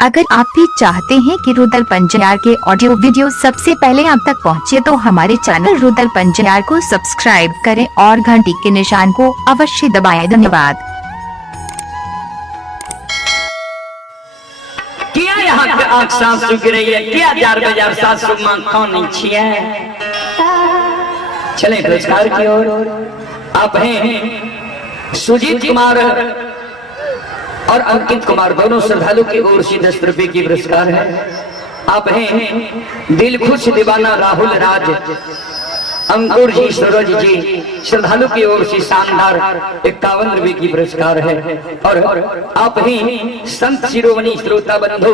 अगर आप भी चाहते हैं कि रुदल पंजयार के ऑडियो वीडियो सबसे पहले आप तक पहुंचे तो हमारे चैनल रुदल पंजयार को सब्सक्राइब करें और घंटी के निशान को अवश्य दबाएं। धन्यवाद। क्या यहाँ के आँख साफ सुख रही है? क्या 4,000 700 मांग कौन नहीं छिया? चले पुरस्कार की ओर। आप हैं सुजीत कुमार और अंकित कुमार, दोनों श्रद्धालु की ओर से 10 रुपए की पुरस्कार है। आप हैं दिल खुश दीवाना राहुल राज, अंकुर जी, सूरज जी, श्रद्धालु की ओर से शानदार 51 रुपए की पुरस्कार है। और आप हैं संत शिरोमणि श्रोता बंधु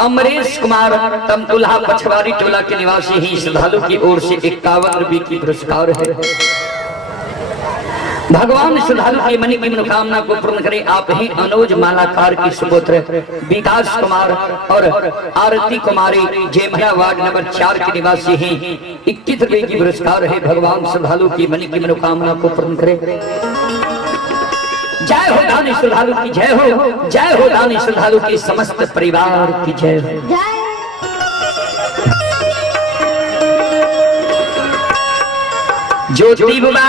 अमरेश कुमार तमकुल्हा पछवारी टोला के निवासी ही, श्रद्धालु की ओर से 51 रुपए की पुरस्कार है। भगवान श्रद्धालु की मन की मनोकामना को पूर्ण करे। आप हैं अनुज मालाकार की सुपुत्र विकास कुमार और आरती कुमारी, जेमरा वार्ड नंबर 4 के निवासी हैं। 21 रुपए की पुरस्कार है। भगवान श्रद्धालु की मन की मनोकामना को पूर्ण करे। जय हो दानी श्रद्धालु की जय हो, जय हो दानी श्रद्धालु की समस्त परिवार की जय हो। ज्योति बुआ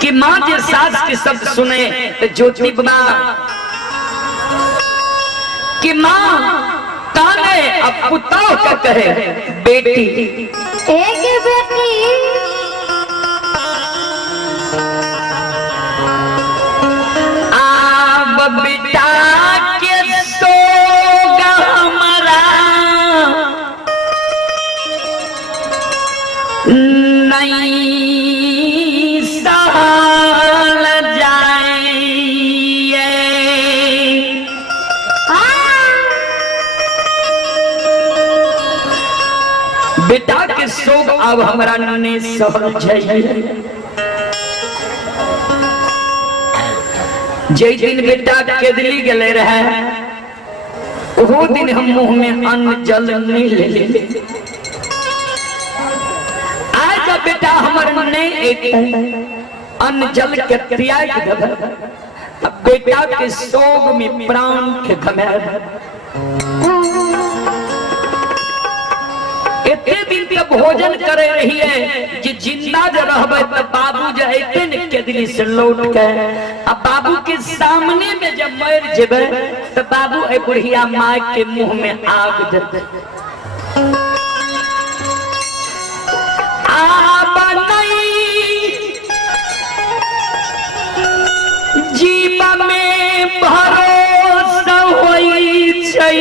कि माँ के सास के शब्द सुने तो ज्योति बुआ कि माँ ताने अब पुतौ का कहे बेटी, एक बेटी अब बेटा के सोगा हमारा नहीं बेटा के शोक अब हमरा ने सहल जाइए। जे दिन बेटा के दिली गले रहे वो दिन हम मुंह में अन्न जल नहीं ले। आज बेटा हमर ने अन्न जल के त्याग दे। अब बेटा के शोक में प्राण के घमे इतने दिन तक भोजन करे रही है कि जिंदा जो रहबे तो बाबू जो इतने के दिली से लौट के अब बाबू के सामने में जब मर जेबे तो बाबू ए बुढ़िया माँ के मुंह में आग देते। आब नहीं जीवा में भरोसा होई छै,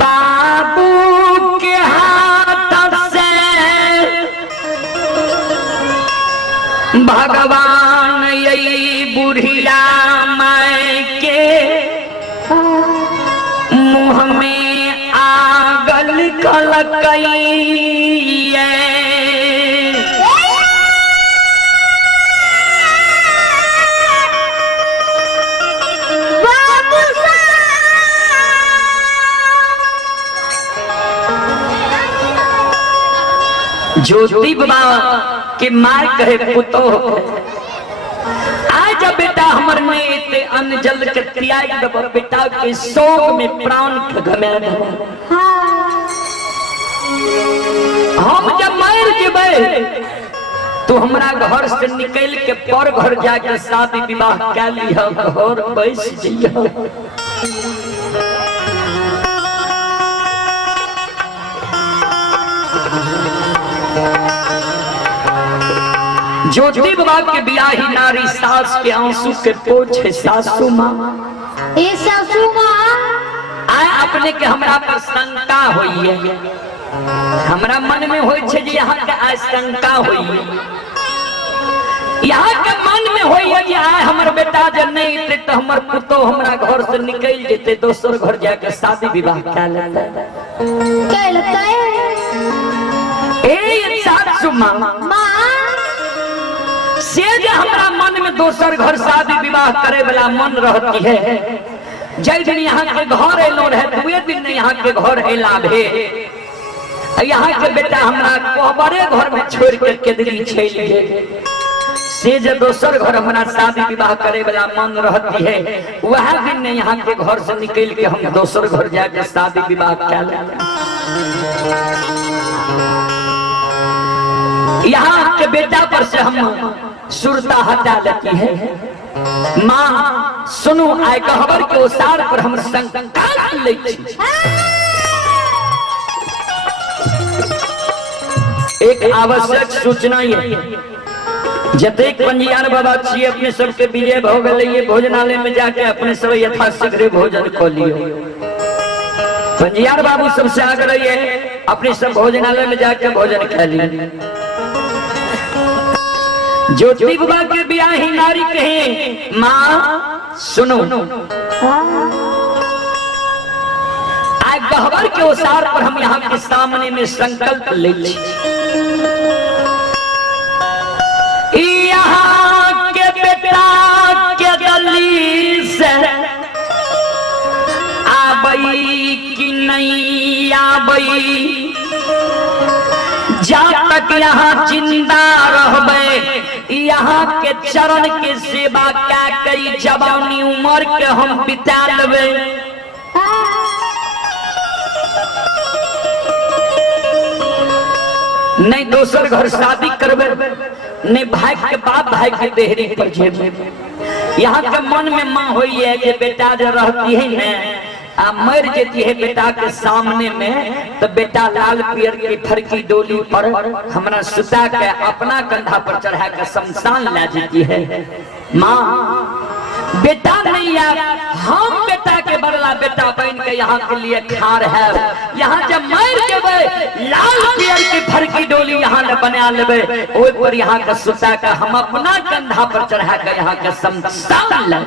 बाबू के हाथ से भगवान यही बुढ़िया माय के मुंह में आगल कलकई। ज्योति बाबा के मार कहे पुतो आज बेटा हमर में अन्न जल के त्याग दब, बेटा के शोक में प्राण घमे। हम जब मर जेबे तो हमरा घर से निकल के पर घर जाके शादी विवाह कर लिया, घर बैस जइया। ज्योति बाबा के बियाही नारी सास के आंसू के पोछे सासू माँ। ए सासू माँ आए अपने के हमरा पर शंका होई है, हमरा मन में होई छे जे यहाँ के आशंका होई है, यहाँ के मन में होई है कि आए हमर बेटा जब नहीं थे तो हमर पुतो हमरा घर से निकल जेते, दोसर घर जाके शादी विवाह कर लेता। क्या लगता है? ए सासू माँ से जे हमरा मन में दोसर घर शादी विवाह करे वाला मन रहती है। जय दिन यहाँ के घर एलो रहे दुए दिन यहाँ के घर एला भे यहाँ के बेटा हमरा कोहबरे घर में छोड़ के दिल्ली चल गए। से जो दोसर घर हमारा शादी विवाह करे वाला मन रहती है, वह दिन ने यहाँ के घर से निकल के हम दोसर घर जाके शादी विवाह कर ले। यहाँ के बेटा पर से हम सुरता हटा लेती है। माँ सुनो आय कहबर के ओसार पर हम संकल्प ले एक आवश्यक सूचना ये जतेक पंजियार बाबा छी अपने सबके विजय भोग गए भोजनालय में जाके अपने सब यथाशीघ्र भोजन को लियो। पंजियार बाबू सबसे आग्रह है अपने सब भोजनालय में जाके भोजन कर लिए। ज्योति बाबा के ब्याही नारी कहे माँ सुनो आज गहबर के ओसार पर हम यहाँ के सामने में संकल्प ले यहाँ के बेटा के गली से आबई कि नहीं आबई, जब तक यहाँ जिंदा रहबे यहाँ के चरण के सेवा क्या करी जवानी उम्र के हम बिता लेबे। नहीं दोसर घर शादी करबे, नहीं भाई के बाप भाई के देहरी पर जेबे। यहाँ के मन में माँ हुई है कि बेटा जो रहती है ना मर जाती है बेटा के सामने में, तो बेटा लाल पियर की फरकी डोली पर हमारा सुता के अपना कंधा पर चढ़ा के शमशान ला जाती है। माँ बेटा नहीं यार, हम बेटा के बदला बेटा बन के यहाँ के लिए खार है। यहाँ जब मर जेबे लाल पियर की फरकी डोली यहाँ ने बना लेबे, ओइ पर यहाँ का सुता का हम अपना कंधा पर चढ़ा के यहाँ के शमशान ला।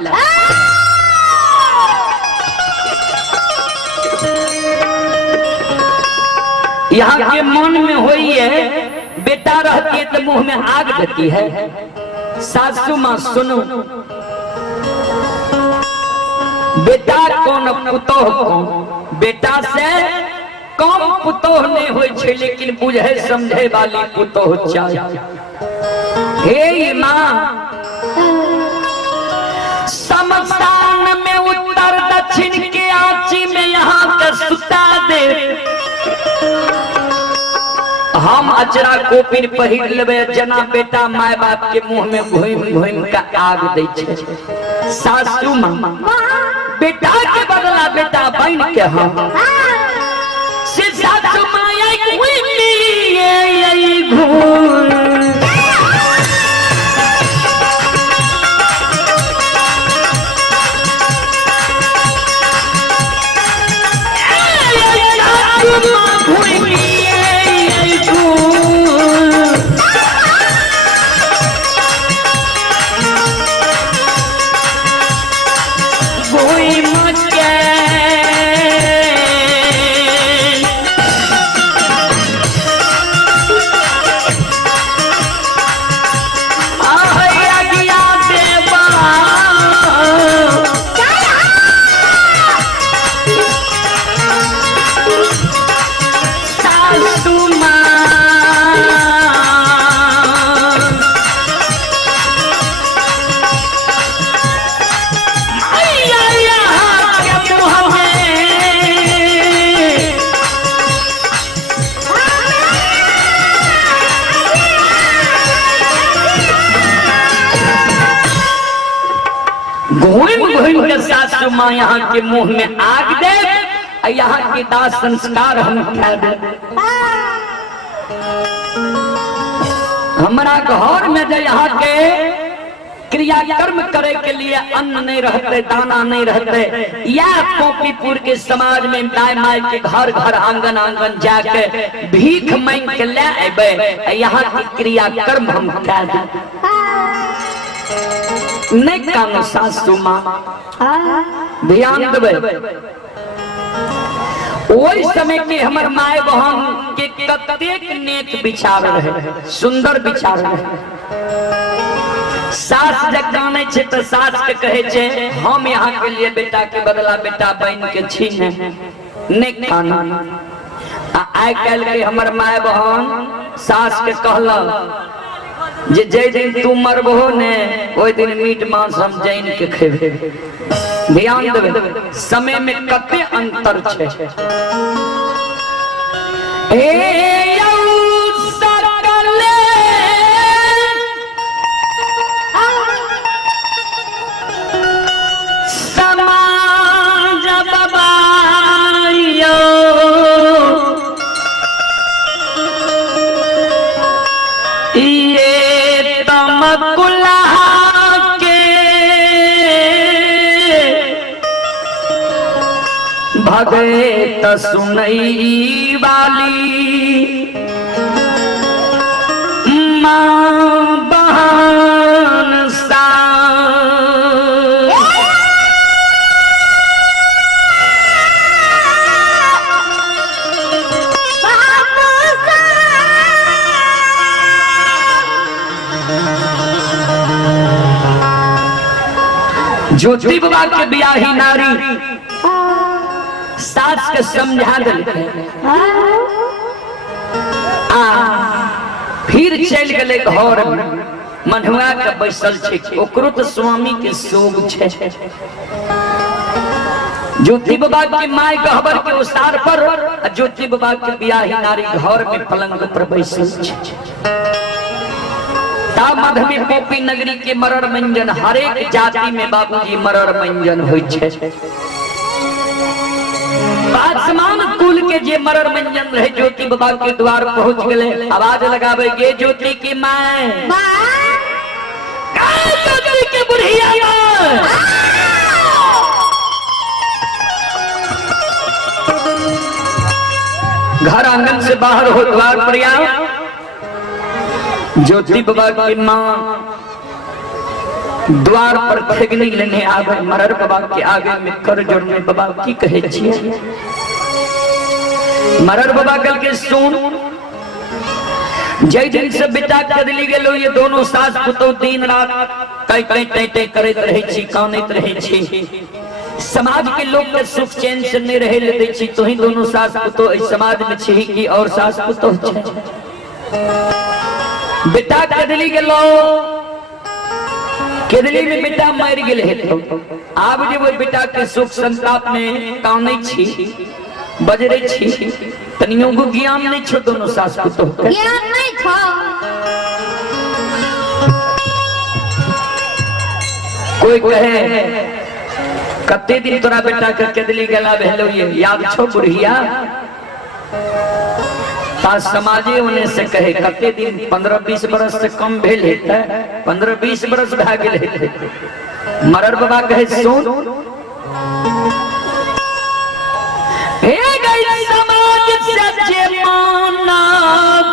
यहाँ के मन में हुई है बेटा रहती है तो मुंह में आग देती है। सासू माँ सुनो बेटा कौन पुतोह कौन, बेटा से कौन पुतोह नहीं होय छे, लेकिन बुझे समझे वाली पुतोह चाहिए। हे माँ शमशान में उत्तर दक्षिण के आँची में यहाँ का सुता दे, हम अचरा कोपिन पहिर लेबे जना बेटा माय बाप के मुंह में घुम घुम का आग दे छे। सासू माँ बेटा के बदला बेटा बन के हम से सासू माँ सासू माँ यहाँ के मुंह में आग दे, यहाँ के दास संस्कार हम कर दे। हमारा घर में जो यहाँ के क्रियाकर्म करे के लिए अन्न नहीं रहते, दाना नहीं रहते, या पोपीपुर के समाज में दाई माई के घर घर आंगन आंगन जाके भीख मांग के ले अबे, यहाँ के क्रियाकर्म हम कर दे। नहीं काम सासू माँ ध्यान देवे। वही समय के हमार माए बहन के कतेक नेक विचार रहे, सुंदर विचार रहे। सास जब जाने छे तो सास के कहे छे हम यहाँ के लिए बेटा के बदला बेटा बन के छीने नेक कानून। आइ काल के हमार माए बहन सास के कहला जे जय दिन तू मरबहो ने ओइ दिन मीट मांस हम जैन के खेबे। ध्यान देबे समय में कते अंतर छे। ए यौ सकले समाज बबायो ये तमकुला के भगत सुनई वाली माँ बहन सा। ज्योति बाबा के बियाही नारी सास के समझा दिल फिर चल गए घर में मनुआ के बैसल छे ओकरो तो स्वामी के शोक छे। ज्योति बाबा की माय गहबर के उसार पर ज्योति बाबा के बियाही नारी घर में पलंग पर बैसल छे। मधमी पोपी नगरी के मरर मंजन हर एक जाति में बाबूजी मरर मंजन होय छे। आसमान कुल के जे मरर मंजन रहे ज्योति बाबा के द्वार पहुंच गए। आवाज लगावे गे ज्योति की माय ज्योति के बुढ़िया घर आंगन से बाहर हो द्वार पर आओ। ज्योति बाबा की माँ द्वार पर ठेगनी लेने आ गए। मरर बाबा के आगे में कर जोड़ने बाबा की कहे छिए। मरर बाबा कल के सुन जय दिन से बेटा कदली गेलो ये दोनों सास पुतो दिन रात कई कई तय तय करत रहे छी कानत रहे छी। समाज के लोग के सुख चैन से नहीं रहे ले छी। तो ही दोनों सास पुतो इस समाज में छी की और सास पुतो छे। बेटा कदली गेलो कदली में बेटा मर गेले हेतो। आब जे वो बेटा के सुख संताप में कानै छी बजरे छी तनियो को ज्ञान नहीं छो। दोनों सास पुतो ज्ञान नहीं था। कोई कहे कते दिन तोरा बेटा के कदली गेला भेलो ये याद छो बुढ़िया। समाजे उन्हें से कहे कते दिन 15-20 बरस से कम भेल हेतै 15-20 बरस भए गेल हेतै। मरर बाबा कहे सुन हे गई समाज से जे मानव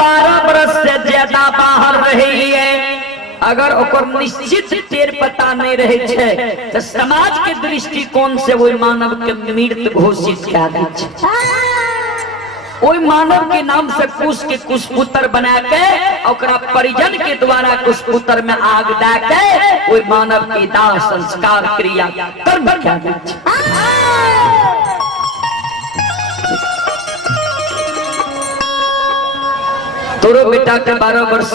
12 बरस से ज्यादा बाहर रही है अगर ओकर निश्चित टेर पता नहीं रहे छे तो समाज के दृष्टिकोण से वो मानव के मृत घोषित कए दै छै। ओई मानव के नाम से कुछ पुत्र बना के ओकरा परिजन के द्वारा कुछ पुत्र में आग दे के ओई मानव के दाह संस्कार क्रिया कर्म क्या दै छै। तोरो बेटा के 12 वर्ष